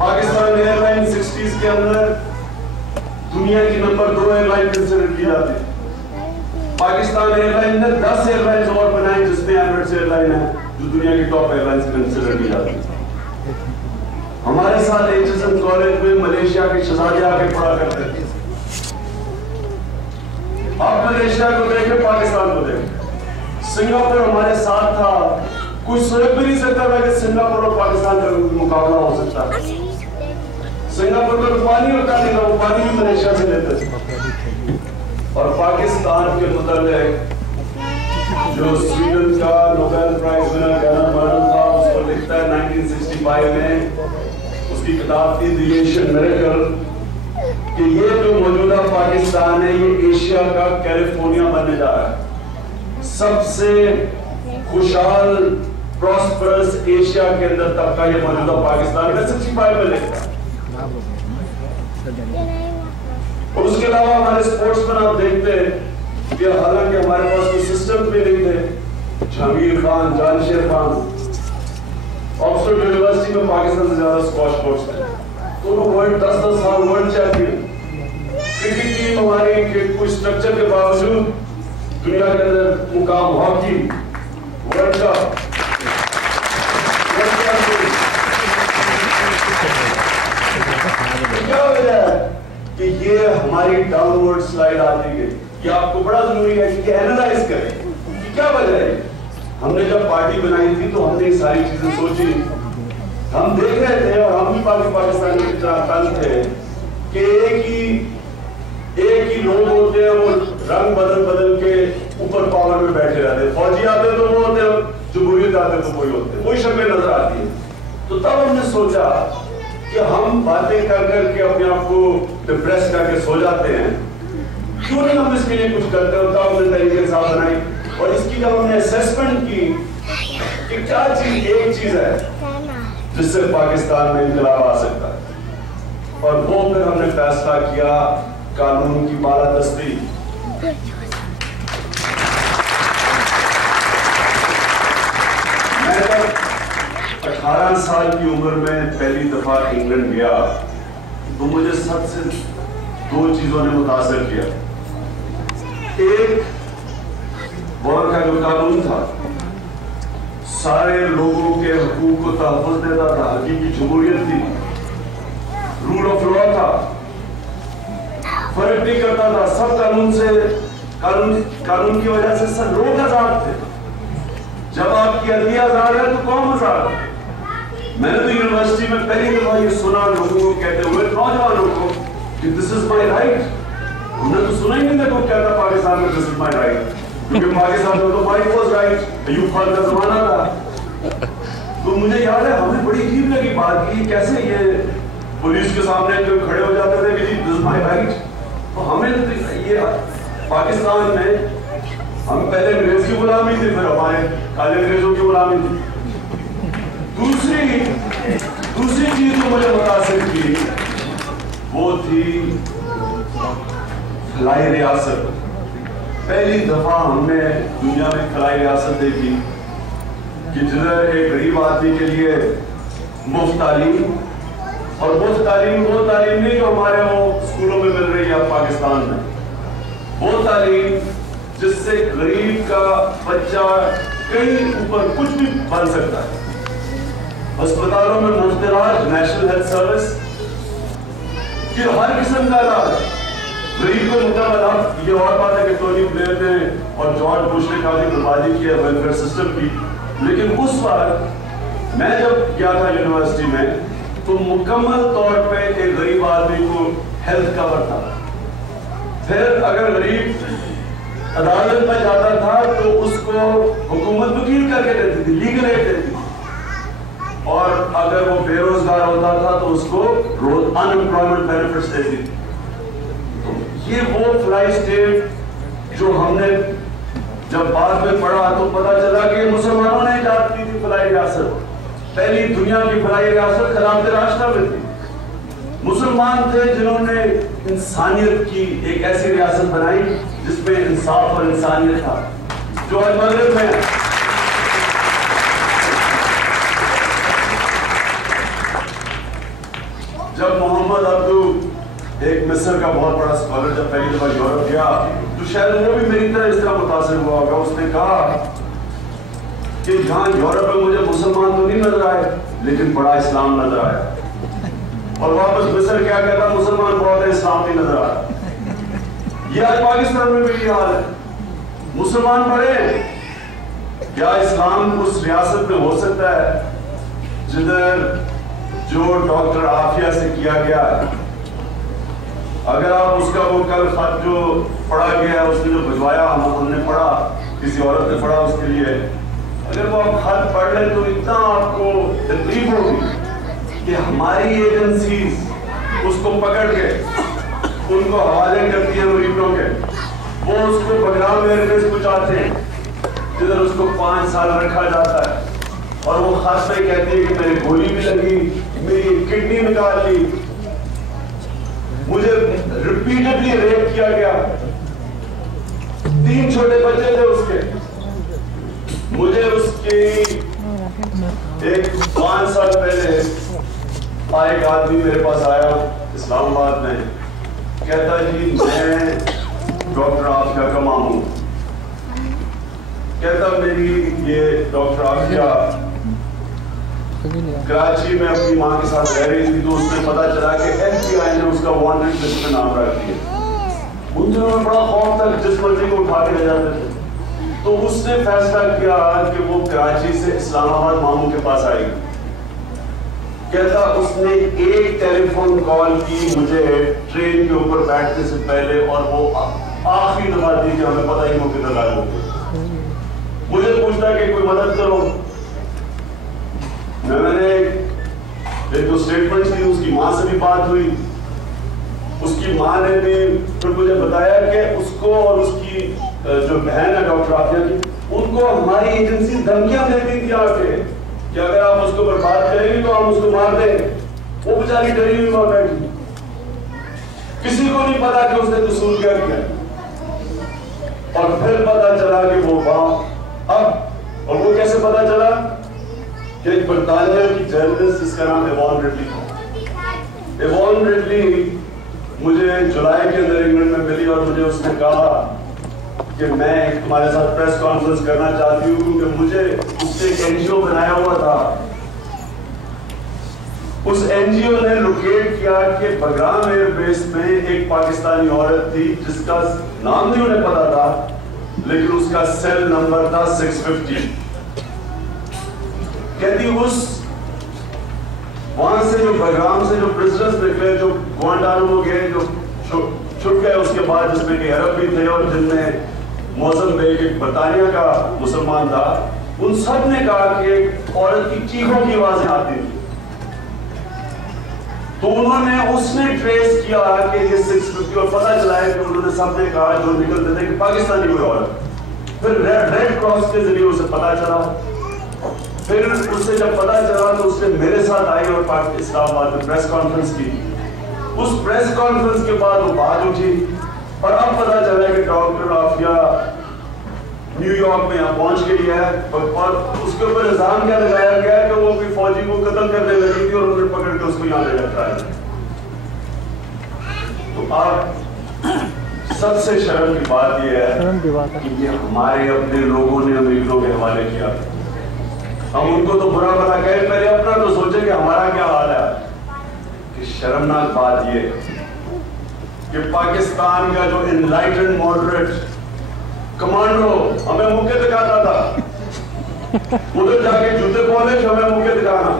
Pakistan airline 60s के अंदर दुनिया की नंबर 2 एयरलाइन कंसिडर की जाती है। पाकिस्तान एयरलाइन ने 10 एयरलाइंस और बनाई जिसमें एमिरेट्स एयरलाइन है जो दुनिया की टॉप एयरलाइंस कंसिडर की जाती है। हमारे साथ HSM कॉलेज में मलेशिया के शहजादे आके पढ़ा करते थे। आप मलेशिया को देखें, पाकिस्तान को देखें। सिंगापुर हमारे साथ था, कोई सोच भी नहीं सकता था कि सिंगापुर और पाकिस्तान का मुकाबला हो सकता है। सिंगापुर में तो पानी होता नहीं था, वो पानी भी मलेशिया से लेते थे। और पाकिस्तान के मुताबिक जो स्वीडन का Nobel prize winner governor model था, उसको लिखता है 1965 में, उसकी किताब थी द एशियन मिरेकल, कि ये जो मौजूदा पाकिस्तान है ये एशिया का कैलिफोर्निया बनने जा रहा है। सबसे खुशहाल प्रॉस्परस एशिया के अंदर तबका ये मौजूदा पाकिस्तान का 65 में लिखता है। और उसके अलावा हमारे स्पोर्ट्स में आप देखते हैं कि हालांकि हमारे पास कोई सिस्टम भी नहीं थे, जहांगीर खान, जानशेर खान, ऑक्सफोर्ड यूनिवर्सिटी में पाकिस्तान से ज्यादा स्क्वॉश कोर्स है, तो वर्ल्ड 10-10 साल वर्ल्ड चैंपियन। क्रिकेट टीम हमारी के कुछ स्ट्रक्चर के बावजूद दुनिया के अंदर मुकाम हॉकी वर्ल्ड कप क्या वजह है कि ये हमारी डाउनवर्ड स्लाइड आती गई। ये आपको बड़ा जरूरी है कि एनालाइज करें कि क्या वजह है। हमने जब पार्टी बनाई थी तो हमने ये सारी चीजें सोची, हम देख रहे थे और हम भी पाकिस्तानी की तरह तंग थे कि एक ही लोग होते हैं, वो रंग बदल बदल के ऊपर पावर में बैठे रहते हैं। फौजी आते तो वो होते हैं, जमहूरियत आते तो वही होते हैं, वही शक्लें नजर आती है। तो तब हमने सोचा कि हम बातें कर करके अपने आप को डिप्रेस करके सो जाते हैं, क्यों नहीं हम इसके लिए कुछ करते हैं। तब हमने तरीके से बनाई और इसकी जब हमने असेसमेंट की कि क्या चीज एक चीज है जिससे पाकिस्तान में इंकलाब आ सकता है, और वो फिर हमने फैसला किया कानून की बालादस्ती। मैं जब 18 साल की उम्र में पहली दफा इंग्लैंड गया तो मुझे सबसे 2 चीजों ने मुतासर किया। एक, वहां का जो कानून था सारे लोगों के हकूक को तहफ़्फ़ुज़ देता था, हकीकी जमहूरियत थी, रूल ऑफ लॉ था, फर्क नहीं करता था, सब कानून से कानून की वजह से सब लोग आजाद थे। जब आपकी अदलिया आजाद है तो कौन आजाद है। मैंने तो यूनिवर्सिटी में पहली दफा ये सुना लोगों को कहते हुए, नौजवानों को, कि दिस इज माई राइट। हमने तो सुना ही नहीं था कोई कहता पाकिस्तान में दिस इज माई राइट, क्योंकि पाकिस्तान में तो माई वाज राइट, अयूब खान का जमाना था। तो मुझे याद है हमें बड़ी अजीब लगी बात की, कैसे ये पुलिस के सामने जो खड़े हो जाते थे कि जी दिस इज माई राइट। तो हमें ये पाकिस्तान में हम पहले अंग्रेज की गुलामी थे, फिर हमारे काले अंग्रेजों की गुलामी थी। दूसरी चीज जो मुझे मुतासिर की वो थी फलाई रियासत। पहली दफा हमने दुनिया में फलाई रियासत देखी कि जिधर एक गरीब आदमी के लिए मुफ्त तालीम, और मुफ्त तालीम वो तालीम नहीं जो हमारे वो स्कूलों में मिल रही है पाकिस्तान में, वो तालीम जिससे गरीब का बच्चा कहीं ऊपर कुछ भी बन सकता है। अस्पतालों में मुफ्त इलाज, नेशनल हेल्थ सर्विस की हर किस्म का इलाज गरीब को मुतमद। ये और बात है कि टोनी ब्लेयर ने और जॉर्ज बुश ने काफी बर्बादी की है वेलफेयर सिस्टम की, लेकिन उस वक्त मैं जब गया था यूनिवर्सिटी में तो मुकम्मल तौर पे एक गरीब आदमी को हेल्थ कवर था। फिर अगर गरीब अदालत में जाता था तो उसको हुकूमत वकील करके देती थी, लीगल एड देती थी, और अगर वो बेरोजगार होता था तो उसको अनएम्प्लॉयमेंट बेनिफिट्स देती थी। तो ये वो फ्लाई स्टेट जो हमने जब बाद में पढ़ा तो पता चला कि मुसलमानों ने इजाद की थी फलाई रियासत। पहली दुनिया की फलाई रियासत खिलाफत राष्ट्र में थी। मुसलमान थे जिन्होंने इंसानियत की एक ऐसी रियासत बनाई जिसमें इंसाफ और इंसानियत था, जो आज मगरिब में एक मिस्र का बहुत बड़ा स्कॉलर जब पहली दफा यूरोप गया तो शायद वो भी मेरी तरह इस तरह मुतासिर हुआ होगा। उसने कहा कि यहाँ यूरोप में मुझे मुसलमान तो नहीं नजर आए लेकिन बड़ा इस्लाम नजर आया, और वापस मिस्र क्या कहता, मुसलमान बहुत है, इस्लाम नहीं नजर आया। ये आज पाकिस्तान में भी यही हाल है, मुसलमान बड़े। क्या इस्लाम उस रियासत में हो सकता है जिधर जो डॉक्टर आफिया से किया गया है, अगर आप उसका वो कल खत जो पढ़ा गया उसने जो भिजवाया, हमने पढ़ा, किसी औरत ने पढ़ा उसके लिए, अगर वो आप खत पढ़ लें तो इतना आपको तकलीफ होगी कि हमारी एजेंसी उसको पकड़ के उनको हवाले करती है मरीजों के, वो उसको बगराम एयरबेस पहुंचाते हैं जिधर उसको 5 साल रखा जाता है, और वो खत में कहती है कि मेरी गोली भी लगी, मेरी किडनी निकाल ली, मुझे रिपीटेडली रेप किया गया, 3 छोटे बच्चे थे उसके, मुझे उसकी एक 5 साल पहले एक आदमी मेरे पास आया इस्लामाबाद में, कहता जी मैं डॉक्टर आफिया का मामू, कहता मेरी ये डॉक्टर आफिया कराची में अपनी माँ के साथ रह रही थी, तो उसने पता चला कि FBI ने उसका वांटेड लिस्ट में नाम रख दिया। उन दिनों में बड़ा खौफ था, जिस मर्जी को उठा के ले जाते थे, तो उसने फैसला किया कि वो कराची से इस्लामाबाद मामू के पास आएगी। कहता उसने एक टेलीफोन कॉल की मुझे ट्रेन के ऊपर बैठने से पहले, और वो आखिरी दफा थी कि हमें पता ही नहीं वो किधर गायब हो गए। मुझे पूछता कि कोई मदद करो, मैंने एक तो स्टेटमेंट दी, उसकी माँ से भी बात हुई, उसकी माँ ने भी फिर मुझे बताया कि उसको और उसकी जो बहन है डॉक्टर आफिया की, उनको हमारी एजेंसी धमकियां देती थी आके कि अगर आप उसको बर्बाद करेंगे तो हम उसको मार देंगे। वो बेचारी डरी हुई वहां बैठी, किसी को नहीं पता कि उसने कसूर क्या किया, और फिर पता चला कि वो वहां अब, और वो कैसे पता चला कि बरतानिया की जर्नलिस्ट जिसका नाम एवॉन रिडली था, एवॉन रिडली मुझे जुलाई के अंदर इंग्लैंड में मिली, और मुझे उसने कहा कि मैं तुम्हारे साथ प्रेस कॉन्फ्रेंस करना चाहती हूँ क्योंकि मुझे उससे एक NGO बनाया हुआ था। उस NGO ने लोकेट किया कि बगराम एयरबेस में एक पाकिस्तानी औरत थी जिसका नाम नहीं उन्हें पता था, लेकिन उसका सेल नंबर था 650। कहती उस वहां से जो बगराम से जो प्रिजनर्स निकले, जो ग्वांटानामो गए, जो छुट गए उसके बाद, जिसमें कि अरब भी थे और जिनमें मोज़म्बिक एक बरतानिया का मुसलमान था, उन सब ने कहा कि औरत की चीखों की आवाजें आती थी। तो उसने ट्रेस किया कि ये 650, और पता चला है कि उन्होंने सबने कहा जो निकलते थे कि पाकिस्तानी कोई औरत। फिर रेड क्रॉस के जरिए उसे पता चला, फिर उससे जब पता चला तो उसने मेरे साथ आई और इस्लामाबाद में प्रेस कॉन्फ्रेंस की। उस प्रेस कॉन्फ्रेंस के बाद वो बात उठी, और अब पता चला कि डॉक्टर आफिया न्यूयॉर्क में यहाँ पहुंच गई है, और उसके ऊपर इल्जाम क्या लगाया गया कि वो कोई फौजी को कत्ल करने लगी थी और उन्होंने पकड़ के उसको यहाँ ले जाता है। तो आप सबसे शर्म की बात यह है कि ये हमारे अपने लोगों ने अमेरिकों के हवाले किया। हम उनको तो बुरा भला कहे, पहले अपना तो सोचे कि हमारा क्या हाल है। कि शर्मनाक बात यह कि पाकिस्तान का जो इनलाइटेंड मॉडरेट कमांडो हमें मुक्के दिखाता था, उधर जाके जूते पॉलिश हमें मुक्के दिखाना,